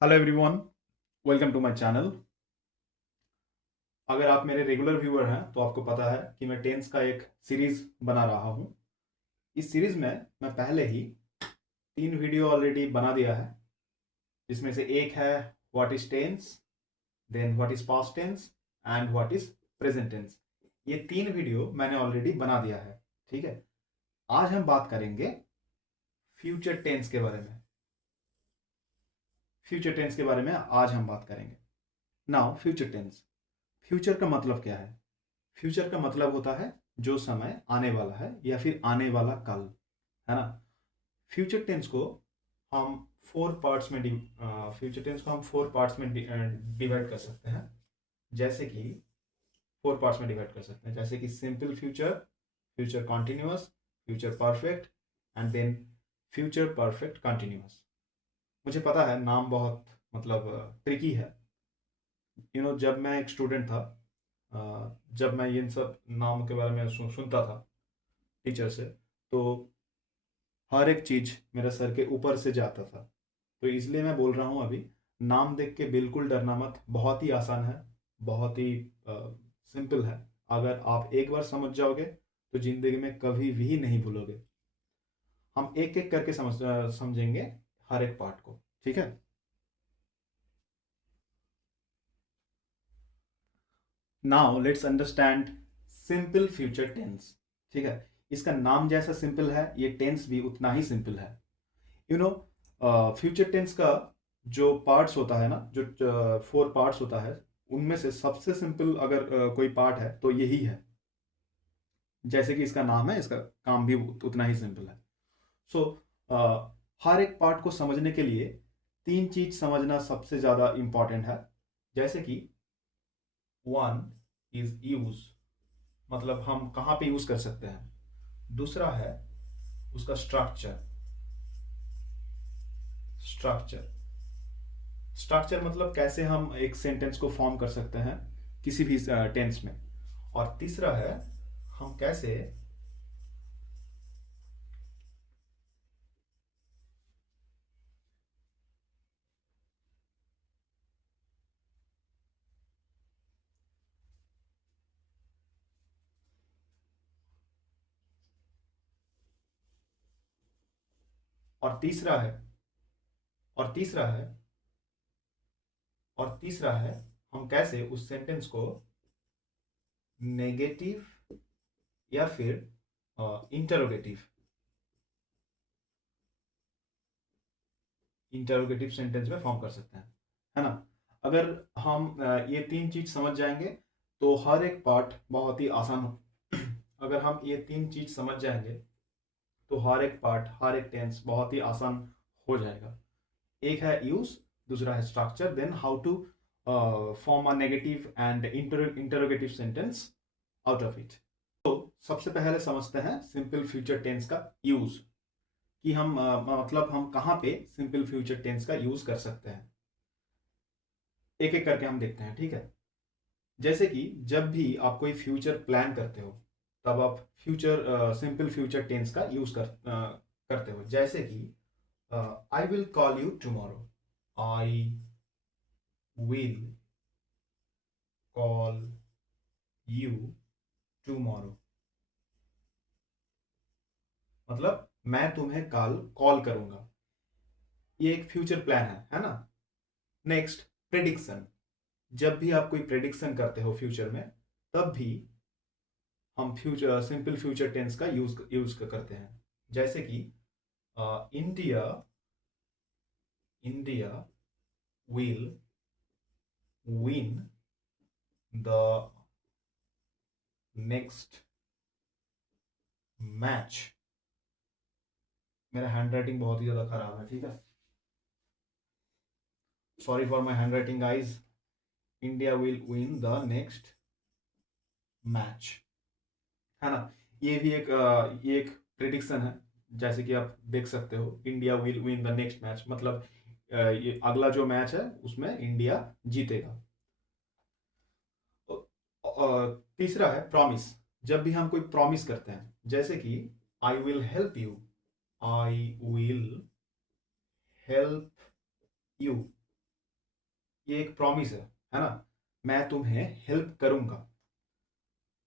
Hello everyone, welcome to my channel. अगर आप मेरे रेगुलर व्यूअर हैं तो आपको पता है कि मैं टेंस का एक सीरीज बना रहा हूं। इस सीरीज में मैं पहले ही 3 वीडियो ऑलरेडी बना दिया है, जिसमें से एक है what is tense, then what is past tense and what is present tense. ये 3 वीडियो मैंने ऑलरेडी बना दिया है। ठीक है, आज हम बात करेंगे फ्यूचर टेंस के बारे में। फ्यूचर टेंस के बारे में आज हम बात करेंगे। नाउ फ्यूचर टेंस, फ्यूचर का मतलब क्या है? फ्यूचर का मतलब होता है जो समय आने वाला है या फिर आने वाला कल, है ना। फ्यूचर टेंस को हम फोर पार्ट्स में फ्यूचर टेंस को हम 4 पार्ट्स में डिवाइड कर सकते हैं। जैसे कि 4 पार्ट्स में डिवाइड कर सकते हैं, जैसे कि simple future, future continuous, future perfect and then future perfect continuous. मुझे पता है नाम बहुत मतलब ट्रिकी है। जब मैं एक स्टूडेंट था, जब मैं इन सब नामों के बारे में सुनता था टीचर से, तो हर एक चीज मेरे सर के ऊपर से जाता था। तो इसलिए मैं बोल रहा हूँ अभी, नाम देख के बिल्कुल डरना मत। बहुत ही आसान है, बहुत ही सिंपल है। अगर आप एक बार समझ जाओगे तो जिंदगी में कभी भी नहीं भूलोगे। हम एक एक करके समझेंगे हर एक पार्ट को। ठीक है। Now let's understand simple future tense. ठीक है, इसका नाम जैसा सिंपल है, ये टेंस भी उतना ही सिंपल है। यू नो, फ्यूचर टेंस का जो पार्ट्स होता है ना, जो 4 पार्ट्स होता है, उनमें से सबसे सिंपल अगर कोई पार्ट है तो यही है। जैसे कि इसका नाम है, इसका काम भी उतना ही सिंपल है। सो हर एक पार्ट को समझने के लिए 3 चीज समझना सबसे ज्यादा इंपॉर्टेंट है। जैसे कि वन इज यूज, मतलब हम कहाँ पे यूज कर सकते हैं। दूसरा है उसका स्ट्रक्चर। स्ट्रक्चर स्ट्रक्चर मतलब कैसे हम एक सेंटेंस को फॉर्म कर सकते हैं किसी भी टेंस में। और तीसरा है हम कैसे, और तीसरा है और तीसरा है और तीसरा है हम कैसे उस सेंटेंस को नेगेटिव या फिर इंटरोगेटिव इंटरोगेटिव सेंटेंस में फॉर्म कर सकते हैं, है ना। अगर हम ये 3 चीज समझ जाएंगे तो हर एक पार्ट बहुत ही आसान हो। अगर हम ये 3 चीज समझ जाएंगे तो हर एक पार्ट, हर एक टेंस बहुत ही आसान हो जाएगा। एक है यूज, दूसरा है structure, then how to form a negative and interrogative sentence out of it. तो सबसे पहले समझते हैं सिंपल फ्यूचर टेंस का यूज, कि हम मतलब हम कहाँ पे सिंपल फ्यूचर टेंस का यूज कर सकते हैं। एक एक करके हम देखते हैं, ठीक है। जैसे कि जब भी आप कोई फ्यूचर प्लान करते हो, तब आप फ्यूचर सिंपल फ्यूचर टेंस का यूज करते हो। जैसे कि I will call you tomorrow, I will call you tomorrow, मतलब मैं तुम्हें कल कॉल करूंगा। ये एक फ्यूचर प्लान है ना। Next, prediction. जब भी आप कोई प्रेडिक्शन करते हो फ्यूचर में, तब भी हम फ्यूचर सिंपल फ्यूचर टेंस का यूज करते हैं। जैसे कि India India will win the next match. मेरा हैंड राइटिंग बहुत ही ज्यादा खराब है, ठीक है। Sorry for my hand writing guys. India will win the next match, है ना। ये एक प्रिडिक्शन है। जैसे कि आप देख सकते हो, India will win the next match, मतलब ये अगला जो मैच है उसमें इंडिया जीतेगा। तीसरा है प्रॉमिस। जब भी हम कोई प्रॉमिस करते हैं, जैसे कि I will help you, I will help you, ये एक प्रॉमिस है ना, मैं तुम्हें हेल्प करूंगा।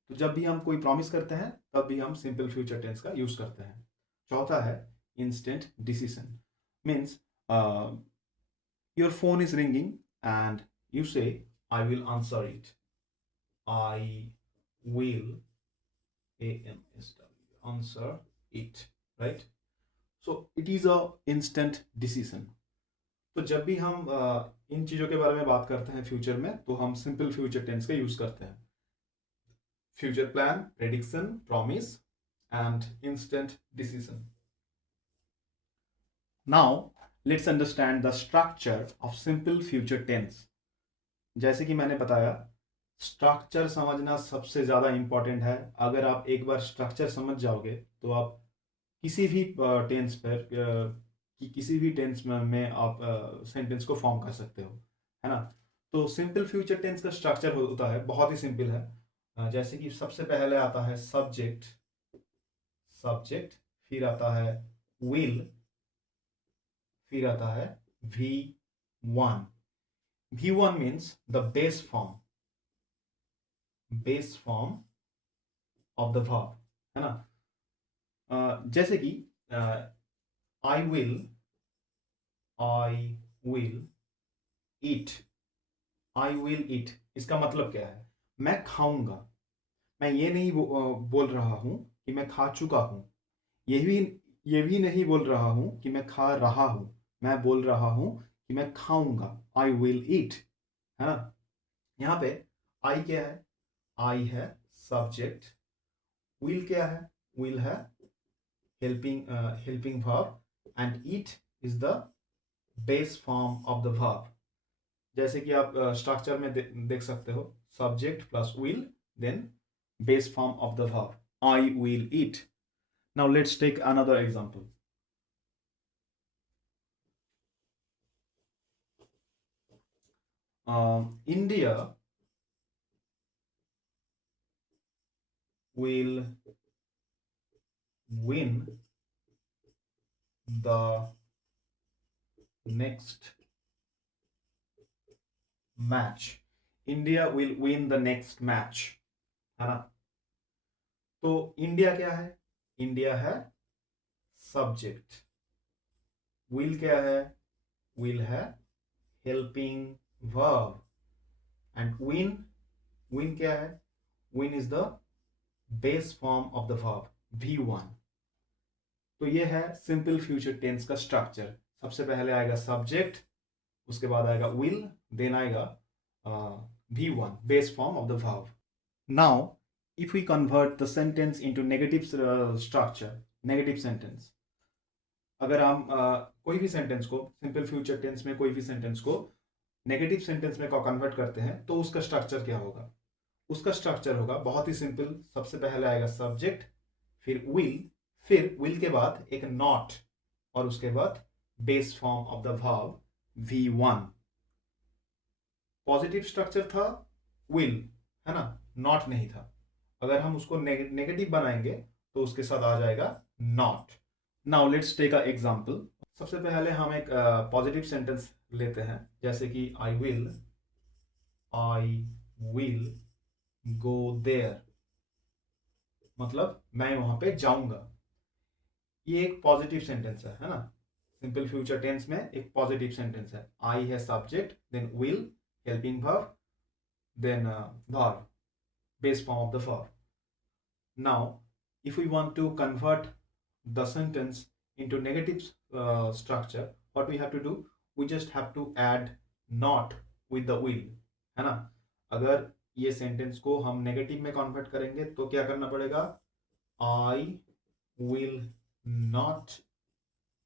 तो जब भी हम कोई प्रॉमिस करते हैं तब भी हम सिंपल फ्यूचर टेंस का यूज करते हैं। चौथा है instant decision. Means your phone is ringing and you say I will answer it. I will answer it, right? So it is a instant decision. तो जब भी हम इन चीजों के बारे में बात करते हैं फ्यूचर में, तो हम सिंपल फ्यूचर टेंस का यूज करते हैं। Future plan, prediction, promise and instant decision. Now let's understand the structure of simple future tense. जैसे कि मैंने बताया, स्ट्रक्चर समझना सबसे ज़्यादा इंपॉर्टेंट है। अगर आप एक बार स्ट्रक्चर समझ जाओगे तो आप किसी भी टेंस पर किसी भी टेंस में आप सेंटेंस को फॉर्म कर सकते हो, है ना। तो सिंपल फ्यूचर टेंस का स्ट्रक्चर होता है बहुत ही सिंपल है। जैसे कि सबसे पहले आता है सब्जेक्ट, सब्जेक्ट, फिर आता है विल, फिर आता है V1। V1 means the base form, base form of the verb, है ना। जैसे कि I will, I will eat, I will ईट, इसका मतलब क्या है? मैं खाऊंगा। मैं ये नहीं बोल रहा हूं कि मैं खा चुका हूं। ये भी ये भी नहीं बोल रहा हूं कि मैं खा रहा हूं। मैं बोल रहा हूं कि मैं खाऊंगा, आई विल ईट, है ना। यहाँ पे आई क्या है? आई है सब्जेक्ट। विल क्या है? विल है helping verb, and eat is the base form of the verb। जैसे कि आप स्ट्रक्चर में देख सकते हो, subject plus will, then base form of the verb, I will eat. Now let's take another example. India will win the next match. India will win the next match, है ना। तो इंडिया क्या है? India है subject. Will क्या है? Will है helping verb, and win, win क्या है? Win is the base form of the verb, V1। तो ये है सिंपल फ्यूचर टेंस का स्ट्रक्चर। सबसे पहले आएगा सब्जेक्ट, उसके बाद आएगा विल, देन आएगा V1, base form of the verb. Now if we convert the sentence into negative structure, negative sentence, अगर हम कोई भी सेंटेंस को सिंपल फ्यूचर टेंस में, कोई भी सेंटेंस को नेगेटिव सेंटेंस में कन्वर्ट करते हैं, तो उसका स्ट्रक्चर क्या होगा? उसका स्ट्रक्चर होगा बहुत ही सिंपल। सबसे पहले आएगा सब्जेक्ट, फिर विल के बाद एक नॉट, और उसके बाद base form of the verb V1। Positive structure था विल, है ना, नॉट नहीं था। अगर हम उसको नेगेटिव बनाएंगे तो उसके साथ आ जाएगा not. Now let's take a example. सबसे पहले हम एक पॉजिटिव सेंटेंस लेते हैं, जैसे कि आई विल गो देयर, मतलब मैं वहां पे जाऊंगा। ये एक पॉजिटिव सेंटेंस है ना। सिंपल फ्यूचर टेंस में एक पॉजिटिव सेंटेंस है। आई है subject, then will helping verb, then verb, base form of the verb। Now, if we want to convert the sentence into negative structure, what we have to do? We just have to add not with the will, है ना। अगर ये sentence को हम negative में convert करेंगे तो क्या करना पड़ेगा? I will not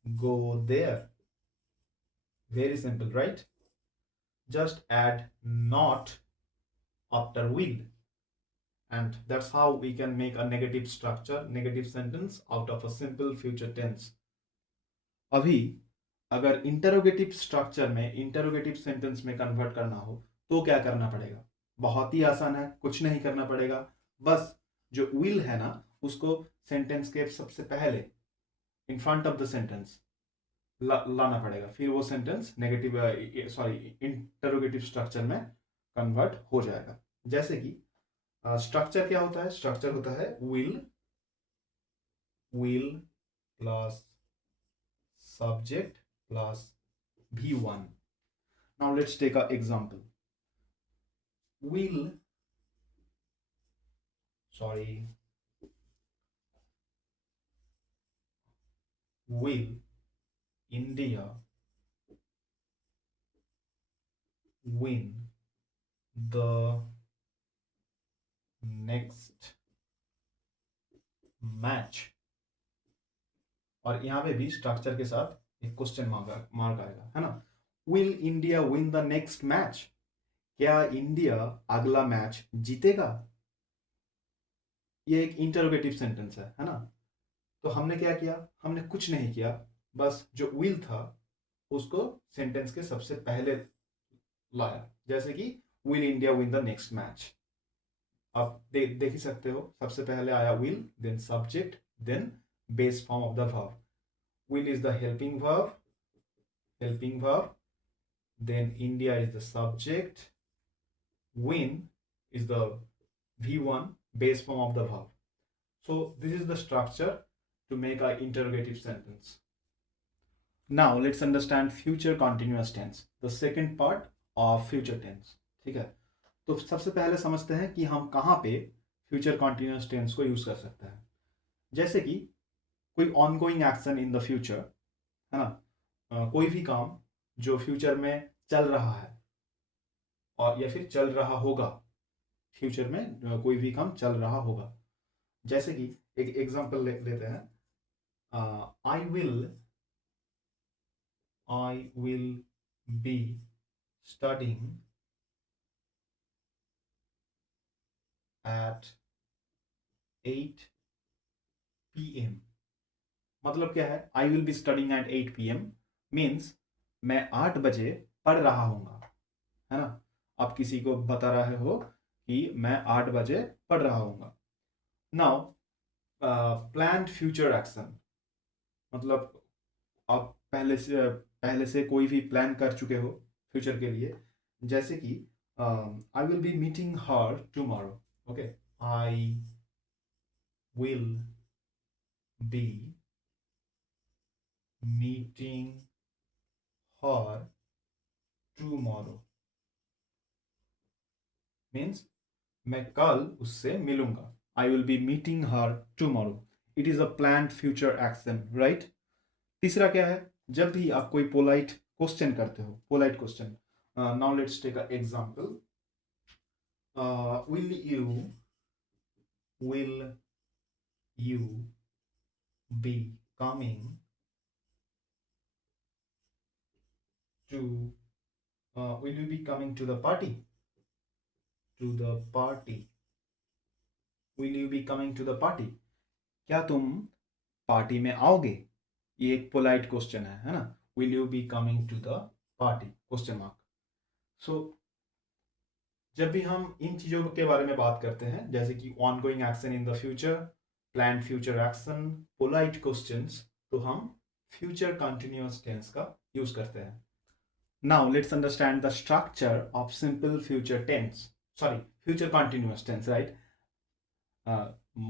go there. Very simple, right? Just add not after will, and that's how we can make a negative structure, negative sentence out of a simple future tense। अभी अगर interrogative structure में, interrogative sentence में convert करना हो तो क्या करना पड़ेगा? बहुत ही आसान है, कुछ नहीं करना पड़ेगा। बस जो विल है ना, उसको सेंटेंस के सबसे पहले in front of the sentence लाना पड़ेगा, फिर वो सेंटेंस नेगेटिव इंटरोगेटिव स्ट्रक्चर में कन्वर्ट हो जाएगा। जैसे कि स्ट्रक्चर क्या होता है? स्ट्रक्चर होता है will plus subject plus V1। Now let's take a example. will sorry will India win the next match? और यहां पे भी स्ट्रक्चर के साथ एक क्वेश्चन मार्क आएगा, है ना। Will India win the next match? क्या इंडिया अगला मैच जीतेगा? ये एक इंटरोगेटिव सेंटेंस है ना। तो हमने क्या किया? हमने कुछ नहीं किया, बस जो विल था उसको सेंटेंस के सबसे पहले लाया। जैसे कि will India win the next match, आप देख ही सकते हो, सबसे पहले आया will, then subject, then base form of the verb. Will is the helping verb, then India is the subject, win is the V1 base form of the verb. So this is the structure to make an interrogative sentence. Now let's understand future continuous tense, the second part of future tense। ठीक है, तो सबसे पहले समझते हैं कि हम कहाँ पे फ्यूचर कॉन्टिन्यूस टेंस को यूज कर सकते हैं। जैसे कि कोई ongoing action in the future, है ना, कोई भी काम जो फ्यूचर में चल रहा है और या फिर चल रहा होगा, फ्यूचर में कोई भी काम चल रहा होगा। जैसे कि एक एग्जांपल लेते हैं, I will be studying at 8 PM। मतलब क्या है? I will be studying at 8 PM means मैं 8 बजे पढ़ रहा हूँगा, है ना। आप किसी को बता रहे हो कि मैं 8 बजे पढ़ रहा हूँगा। नाउ प्लान्ड फ्यूचर एक्शन, मतलब आप पहले से कोई भी प्लान कर चुके हो फ्यूचर के लिए। जैसे कि आई will B meeting her tomorrow. Okay, I will B meeting her tomorrow means मैं कल उससे मिलूंगा। आई will B meeting her tomorrow, it is a planned future action, right. तीसरा क्या है? जब भी आप कोई पोलाइट क्वेश्चन करते हो, polite question, now let's take a example. Will you be coming to will you be coming to the party? To the party, will you be coming to the party? क्या तुम party में आओगे? ये एक polite question है ना। Will you be coming to the party, question mark. So जब भी हम इन चीजों के बारे में बात करते हैं, जैसे कि ongoing action in the future, planned future action, polite questions, तो हम फ्यूचर कंटिन्यूअस टेंस का यूज करते हैं। Now let's understand the structure of simple future tense, sorry future continuous tense, right,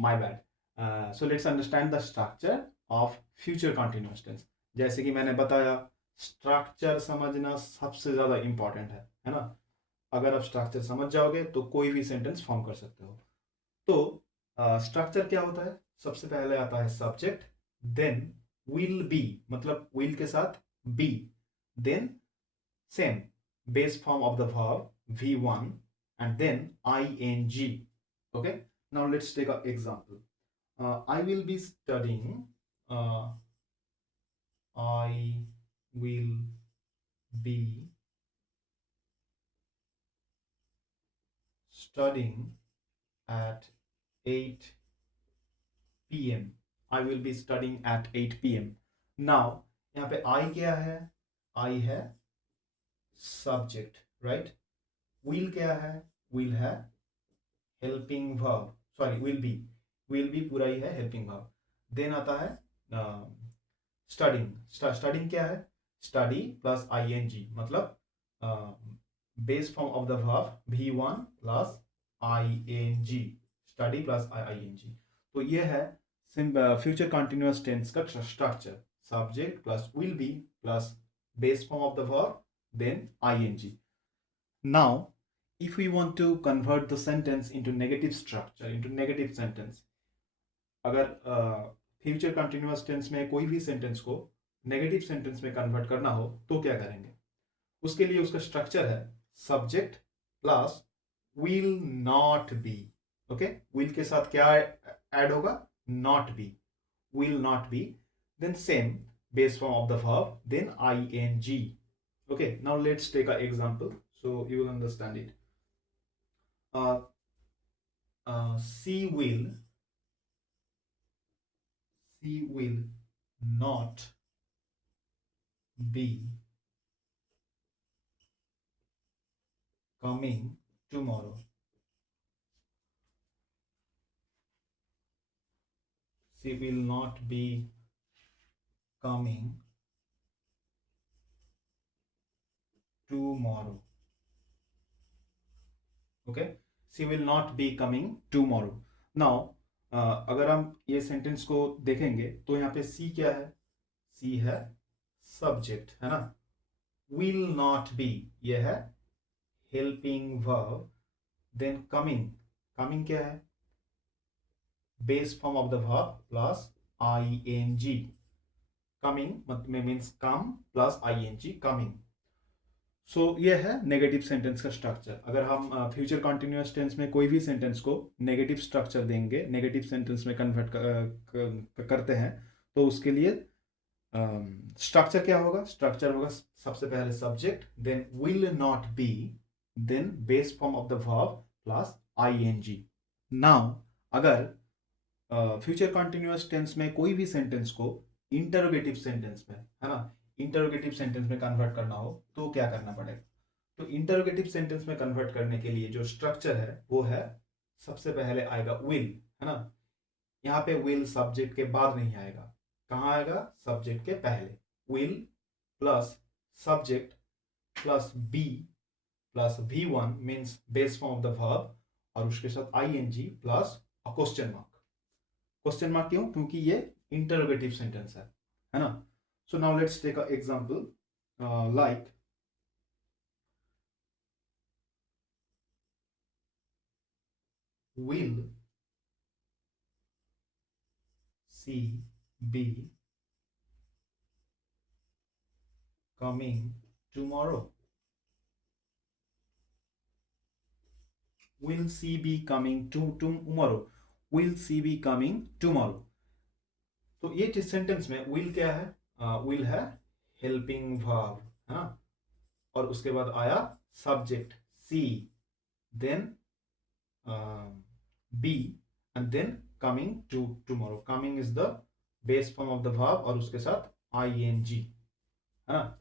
my bad. So let's understand the structure of future continuous tense. जैसे कि मैंने बताया, structure समझना सबसे ज्यादा इंपॉर्टेंट है ना। अगर आप स्ट्रक्चर समझ जाओगे तो कोई भी सेंटेंस फॉर्म कर सकते हो। तो स्ट्रक्चर क्या होता है? सबसे पहले आता है सब्जेक्ट, देन विल बी, मतलब विल के साथ be, then same base form of the verb V1 and then ing। okay, now let's take an example. I will be studying, I will be studying at 8 PM। I will be studying at 8 PM। now यहाँ पे I क्या है? I है subject, right. will क्या है? will है helping verb, sorry will be पूरा ही है हेल्पिंग वर्ब। देन आता है स्टडिंग, स्टडिंग क्या है? स्टडी प्लस आईएनजी, मतलब base form of the verb V1 plus ING, study plus ING. तो ये है फ्यूचर कंटिन्यूअस टेंस का structure, subject plus will be plus base form of the verb then ING. Now if we want to convert the sentence into negative structure, into negative sentence, अगर future continuous tense में कोई भी sentence को negative sentence में convert करना हो तो क्या करेंगे? उसके लिए उसका स्ट्रक्चर है subject plus will not be. Okay, will के साथ क्या ऐड होगा? Not be, will not be, then same base form of the verb then ING. Okay, now let's take a example so you will understand it. She will not be coming tomorrow. She will not be coming tomorrow. Okay, she will not be coming tomorrow. Now अगर हम ये sentence को देखेंगे तो यहाँ पे सी क्या है? सी है सब्जेक्ट, है ना? will not be ये है helping verb, then coming, coming क्या है? Base form of the verb plus ING, coming में means come plus ING, coming. So ये है नेगेटिव सेंटेंस का स्ट्रक्चर। अगर हम फ्यूचर कंटिन्यूअस टेंस में कोई भी सेंटेंस को नेगेटिव स्ट्रक्चर देंगे, नेगेटिव सेंटेंस में कन्वर्ट करते हैं, तो उसके लिए स्ट्रक्चर क्या होगा? स्ट्रक्चर होगा सबसे पहले subject, then will not be, then base form of the verb plus ING. Now अगर फ्यूचर कंटिन्यूअस टेंस में कोई भी सेंटेंस को इंटरोगेटिव सेंटेंस में, है ना, इंटरोगेटिव सेंटेंस में कन्वर्ट करना हो तो क्या करना पड़ेगा? तो इंटरोगेटिव सेंटेंस में कन्वर्ट करने के लिए जो स्ट्रक्चर है वो है सबसे पहले आएगा विल, है ना? यहाँ पे विल सब्जेक्ट के बाद नहीं आएगा, कहाँ आएगा? सब्जेक्ट के पहले। Will plus subject plus be plus V1 means base form of the verb, और उसके साथ ING plus a question mark. Question mark क्यों? क्योंकि ये इंटरोगेटिव सेंटेंस है ना? So now let's take a example like will she be coming tomorrow? Will she be coming tomorrow? Will she be coming tomorrow? तो ये sentence में will क्या है? will है हेल्पिंग वर्ब, है ना? और उसके बाद आया subject she, then be, and then coming tomorrow. Coming is the base form of the verb और उसके साथ आईएनजी, है ना?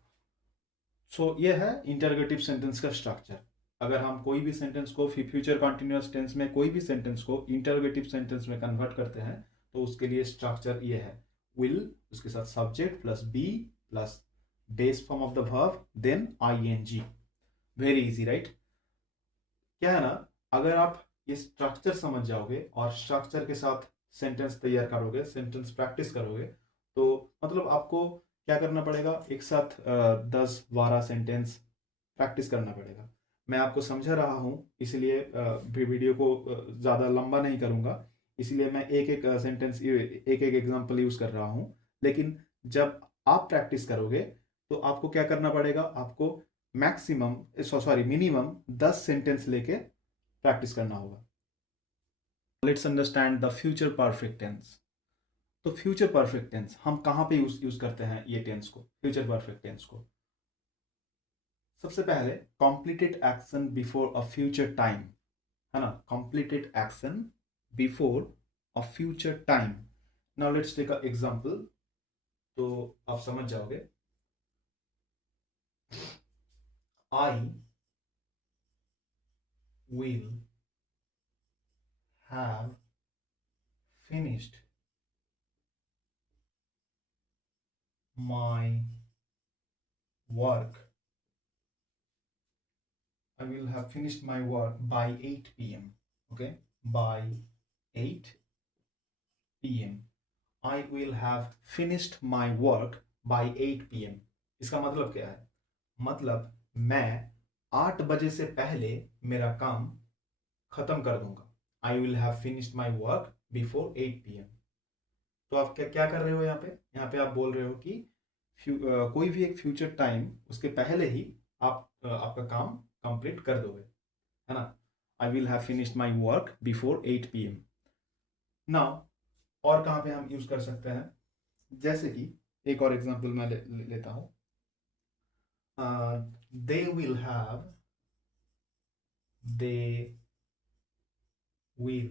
सो ये है इंटरोगेटिव सेंटेंस का स्ट्रक्चर। अगर हम कोई भी सेंटेंस को फ्यूचर कंटिन्यूअस टेंस में कोई भी सेंटेंस को इंटरोगेटिव सेंटेंस में कन्वर्ट करते हैं तो उसके लिए स्ट्रक्चर ये है विल, उसके साथ subject plus be plus base form of the verb then ING. Very easy, right? क्या है ना, अगर आप ये स्ट्रक्चर समझ जाओगे और स्ट्रक्चर के साथ सेंटेंस तैयार करोगे, सेंटेंस प्रैक्टिस करोगे, तो मतलब आपको क्या करना पड़ेगा? एक साथ 10-12 सेंटेंस प्रैक्टिस करना पड़ेगा। मैं आपको समझा रहा हूँ, इसलिए वीडियो को ज़्यादा लंबा नहीं करूँगा, इसलिए मैं एक एक सेंटेंस, एक एक एग्जांपल यूज़ कर रहा हूँ। लेकिन जब आप प्रैक्टिस करोगे तो आपको क्या करना पड़ेगा? आपको मैक्सिमम सॉरी मिनिमम 10 सेंटेंस लेके प्रैक्टिस करना होगा। Let's understand the future perfect tense. तो फ्यूचर परफेक्ट टेंस हम कहाँ पे यूज करते हैं? ये टेंस को, फ्यूचर परफेक्ट टेंस को सबसे पहले completed action before a future time, है ना? Completed action before a future time. Now let's take a example, तो आप समझ जाओगे। I will have finished my work, I will have finished my work by 8 p.m. Okay, by 8 p.m. I will have finished my work by 8 p.m. इसका मतलब क्या है? मतलब मैं 8 बजे से पहले मेरा काम खत्म कर दूंगा. आई will have finished my work before 8 p.m. तो आप क्या क्या कर रहे हो यहाँ पे? यहाँ पे आप बोल रहे हो कि कोई भी एक फ्यूचर टाइम उसके पहले ही आप आपका काम कंप्लीट कर दोगे, है ना? आई will have finished my work before 8 p.m. Now और कहाँ पे हम यूज कर सकते हैं? जैसे कि एक और एग्जांपल मैं लेता हूँ. दे will have, they will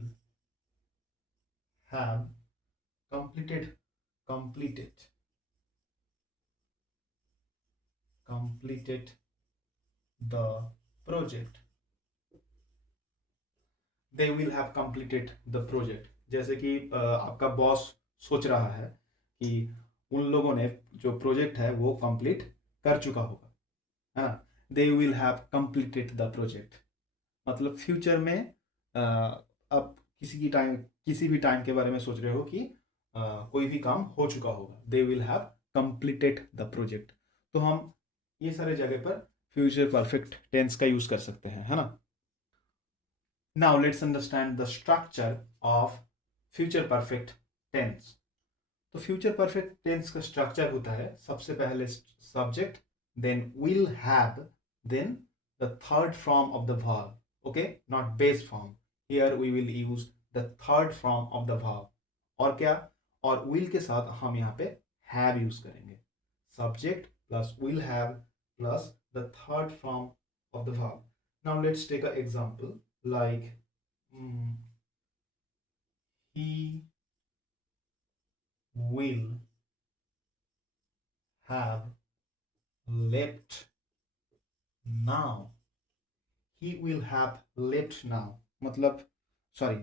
have completed completed completed the project. They will have completed the project. जैसे कि आपका बॉस सोच रहा है कि उन लोगों ने जो प्रोजेक्ट है वो कंप्लीट कर चुका होगा, है ना? दे will have completed the project. मतलब फ्यूचर में आप किसी भी टाइम के बारे में सोच रहे हो कि कोई भी काम हो चुका होगा. They will have completed the project. तो हम ये सारे जगह पर फ्यूचर परफेक्ट टेंस का यूज कर सकते हैं, है ना? Now let's understand the structure of future perfect tense. तो फ्यूचर परफेक्ट टेंस का स्ट्रक्चर होता है सबसे पहले subject, then will have, then the third form of the verb. Okay, not base form. Here we will use the third form of the verb. और क्या? और will के साथ हम यहाँ पे have यूज करेंगे. Subject plus will have plus the third form of the verb. Now let's take an example like he will have left now. He will have left now. मतलब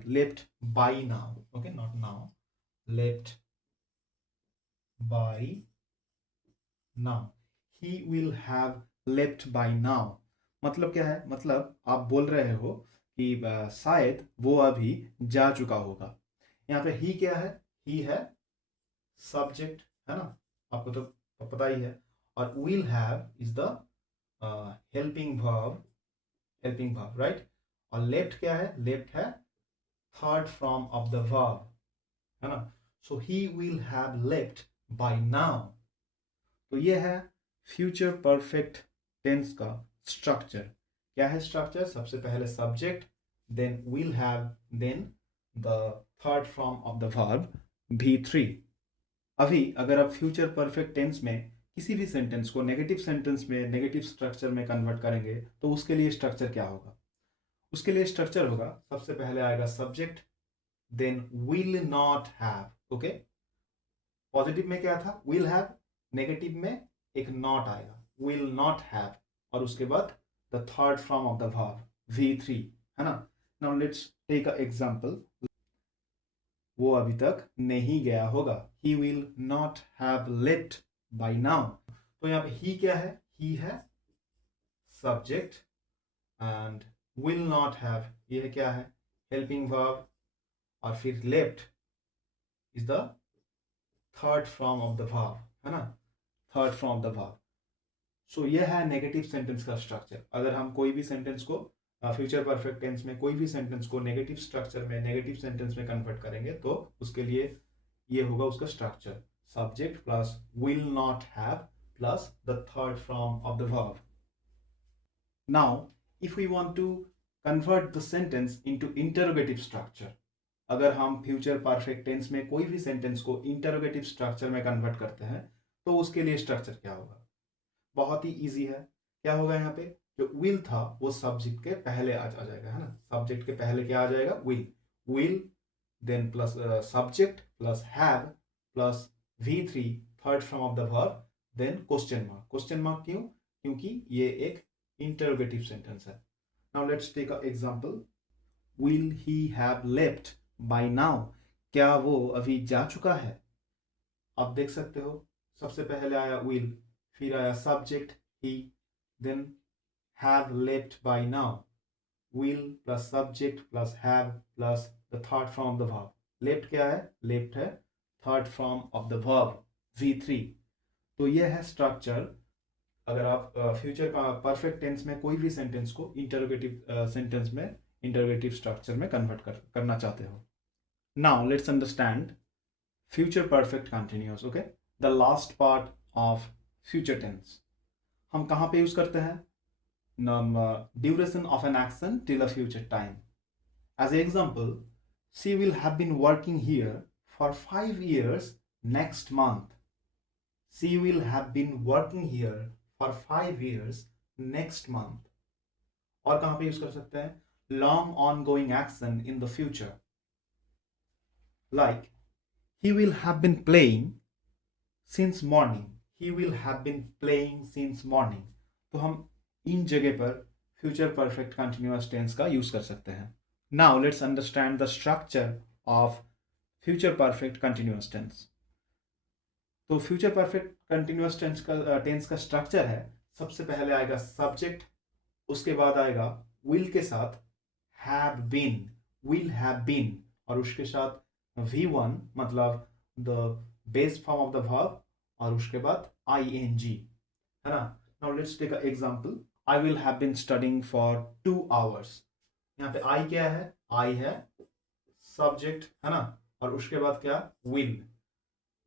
left by now. Okay, not now. Left by now. He will have left by now. मतलब क्या है? मतलब आप बोल रहे हो कि शायद वो अभी जा चुका होगा. यहाँ पे ही क्या है? ही है सब्जेक्ट, है ना? आपको तो पता ही है. और will have is the helping verb, right? और left क्या है? left है third form of the verb, है ना? So he will have left by now. तो ये है फ्यूचर परफेक्ट टेंस का स्ट्रक्चर. क्या है स्ट्रक्चर? सबसे पहले subject, then will have, then the third form of the verb V3. अभी अगर आप फ्यूचर परफेक्ट टेंस में किसी भी सेंटेंस को नेगेटिव सेंटेंस में नेगेटिव स्ट्रक्चर में कन्वर्ट करेंगे तो उसके लिए स्ट्रक्चर क्या होगा? उसके लिए स्ट्रक्चर होगा, सबसे पहले आएगा subject, then will not have. Okay, positive में क्या था? विल हैव, नेगेटिव में एक नॉट आएगा, विल नॉट हैव, और उसके बाद the third form of the verb V3, है ना? Now let's take a example. वो अभी तक नहीं गया होगा. He will not have left by now. तो यहाँ पे ही क्या है? ही है subject and will not have ये क्या है? Helping verb. और फिर left is the third form of the verb, है ना? Third form of the verb. So यह है नेगेटिव सेंटेंस का स्ट्रक्चर. अगर हम कोई भी सेंटेंस को फ्यूचर परफेक्ट टेंस में कोई भी सेंटेंस को नेगेटिव स्ट्रक्चर में नेगेटिव सेंटेंस में कन्वर्ट करेंगे तो उसके लिए ये होगा उसका structure, subject plus will not have plus the third form of the verb. Now if we want to convert the sentence into interrogative structure, अगर हम फ्यूचर परफेक्ट टेंस में कोई भी सेंटेंस को इंटरोगेटिव स्ट्रक्चर में कन्वर्ट करते हैं तो उसके लिए स्ट्रक्चर क्या होगा? बहुत ही इजी है. क्या होगा? यहाँ पे जो विल था वो सब्जेक्ट के पहले आ जाएगा, है ना? सब्जेक्ट के पहले क्या आ जाएगा? Will then plus subject plus have plus V3 third form of the verb, then question mark. Question mark क्यों? क्योंकि ये एक इंटरोगेटिव सेंटेंस है. Now let's take a example. Will he have left by now. क्या वो अभी जा चुका है? आप देख सकते हो सबसे पहले आया will, फिर आया subject he, then have left by now. Will plus subject plus have plus the third form of the verb. Left क्या है? Left है third form of the verb V3. तो ये है स्ट्रक्चर। अगर आप फ्यूचर का परफेक्ट टेंस में कोई भी सेंटेंस को इंटरोगेटिव सेंटेंस में इंटरोगेटिव स्ट्रक्चर में कन्वर्ट करना चाहते हो। Now let's understand future perfect continuous. Okay, the last part of future tense हम कहाँ पे यूज करते हैं? Duration of an action till a future time. As an example, she will have been working here for 5 years next month. She will have been working here for 5 years next month. और कहाँ पे use कर सकते हैं? Long ongoing action in the future. Like, he will have been playing since morning. He will have been playing since morning. तो हम इन जगह पर फ्यूचर परफेक्ट कंटिन्यूअस टेंस का यूज कर सकते हैं। Now let's understand the structure of future perfect continuous tense. तो फ्यूचर परफेक्ट कंटिन्यूअस टेंस का स्ट्रक्चर है, सबसे पहले आएगा सब्जेक्ट, उसके बाद आएगा विल के साथ have been, will have been, और उसके साथ V1 मतलब the base form of the verb, और उसके बाद ING, है ना। Now let's take a example. I will have been studying for 2 hours. यहाँ पे I क्या है? I है subject, है ना, और उसके बाद क्या?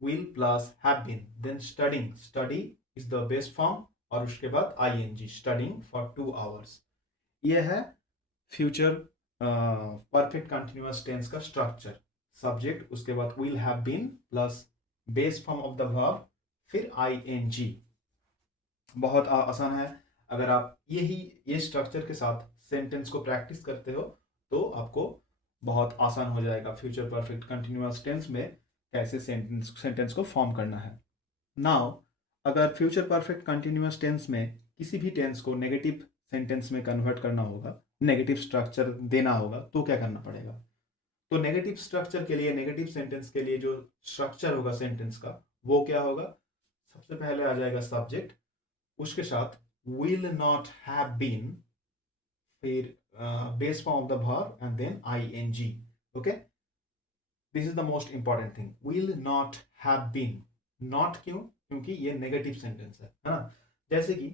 will plus have been, then studying, study is the base form, और उसके बाद ING, studying for 2 hours. ये है फ्यूचर परफेक्ट कंटिन्यूअस टेंस का स्ट्रक्चर। सब्जेक्ट, उसके बाद will have been plus base form of the verb, फिर ING। बहुत आसान है। अगर आप ये स्ट्रक्चर के साथ सेंटेंस को प्रैक्टिस करते हो तो आपको बहुत आसान हो जाएगा फ्यूचर परफेक्ट कंटिन्यूअस टेंस में कैसे सेंटेंस को फॉर्म करना है। नाउ अगर फ्यूचर परफेक्ट कंटिन्यूअस टेंस में किसी भी टेंस को नेगेटिव सेंटेंस में कन्वर्ट करना होगा, नेगेटिव स्ट्रक्चर देना होगा, तो क्या करना पड़ेगा? तो नेगेटिव स्ट्रक्चर के लिए, नेगेटिव सेंटेंस के लिए जो स्ट्रक्चर होगा सेंटेंस का, वो क्या होगा? सबसे पहले आ जाएगा सब्जेक्ट, उसके साथ will not have been, फिर base form of the verb and then ING. Okay, this is the most important thing. Will not have been. Not क्यों? क्योंकि ये नेगेटिव सेंटेंस है ना। जैसे कि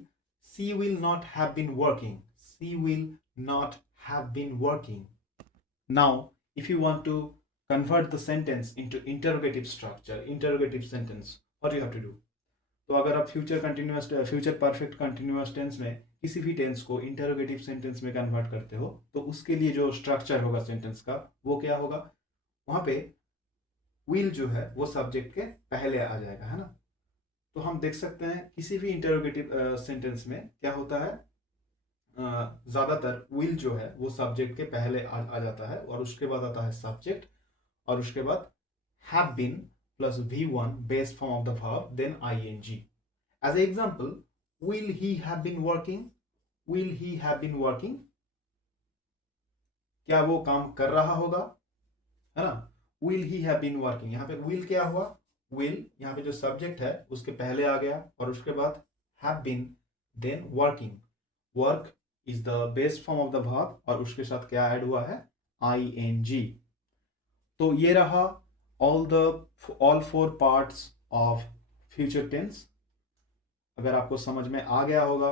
she will not have been working. She will not have been working. Now, if you want to convert the sentence into interrogative structure, interrogative sentence, what you have to do? तो अगर आप future perfect continuous tense में किसी भी tense को interrogative sentence में convert करते हो तो उसके लिए जो स्ट्रक्चर होगा सेंटेंस का वो क्या होगा? वहां पे विल जो है वो सब्जेक्ट के पहले आ जाएगा, है ना। तो हम देख सकते हैं किसी भी इंटरोगेटिव सेंटेंस में क्या होता है, ज्यादातर विल जो है वो सब्जेक्ट के पहले आ जाता है, और उसके बाद आता है सब्जेक्ट, और उसके बाद have been plus V1 base form of the verb, then ING. As an example, will he have been working? Will he have been working? क्या वो काम कर रहा होगा, है ना। Will he have been working, यहाँ पे will क्या हुआ? Will यहाँ पे जो सब्जेक्ट है उसके पहले आ गया, और उसके बाद have been, then working. Work is the base form of the verb, और उसके साथ क्या ऐड हुआ है? ING. तो ये रहा all 4 parts of future tense। अगर आपको समझ में आ गया होगा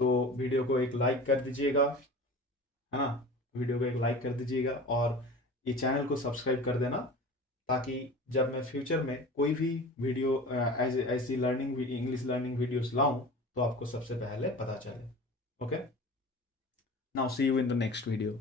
तो वीडियो को एक लाइक कर दीजिएगा, है ना। वीडियो को एक लाइक कर दीजिएगा और ये चैनल को सब्सक्राइब कर देना, ताकि जब मैं फ्यूचर में कोई भी वीडियो ऐसी लर्निंग इंग्लिश लर्निंग वीडियोस लाऊं तो आपको सबसे पहले पता चले। Okay, now see you in the next video.